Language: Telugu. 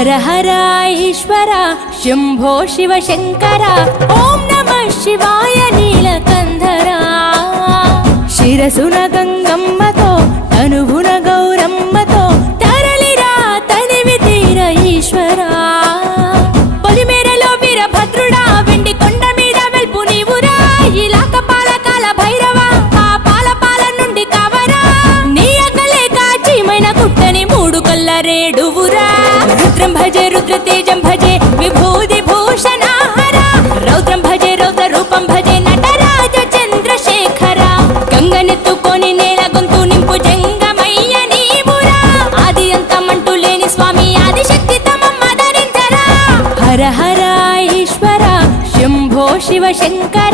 హర హర ఈశ్వర శంభో శివ శంకర ఓం నమః శివాయ నీలకంధరా శిరసున గంగమ్మతో తనువున గౌరమ్మతో తరలిరా తనివి తీర ఈశ్వరా పొలిమేరలో వీరభద్రుడా వెండి కొండ మీద వెల్పు నీవురా ఇలాక పాలకాల భైరవ ఆ పాల నుండి కావరా నీ అక్కలే కాచిమైన కుట్టని మూడు కళ్ళ రేడువురా రుద్రం భజే రుద్ర తేజం భజే విభూది భూషణ హర రౌద్రం భజే రౌద్ర రూపం భజే నటరాజ చంద్రశేఖర గంగనెత్తుకొని నేల గొంతు నింపు జంగమయ్య నీవురా ఆది అంతమంటూ లేని స్వామి ఆదిశక్తి తమమ్మ ధరించరా హర హర ఈశ్వర శంభో శివ శంకర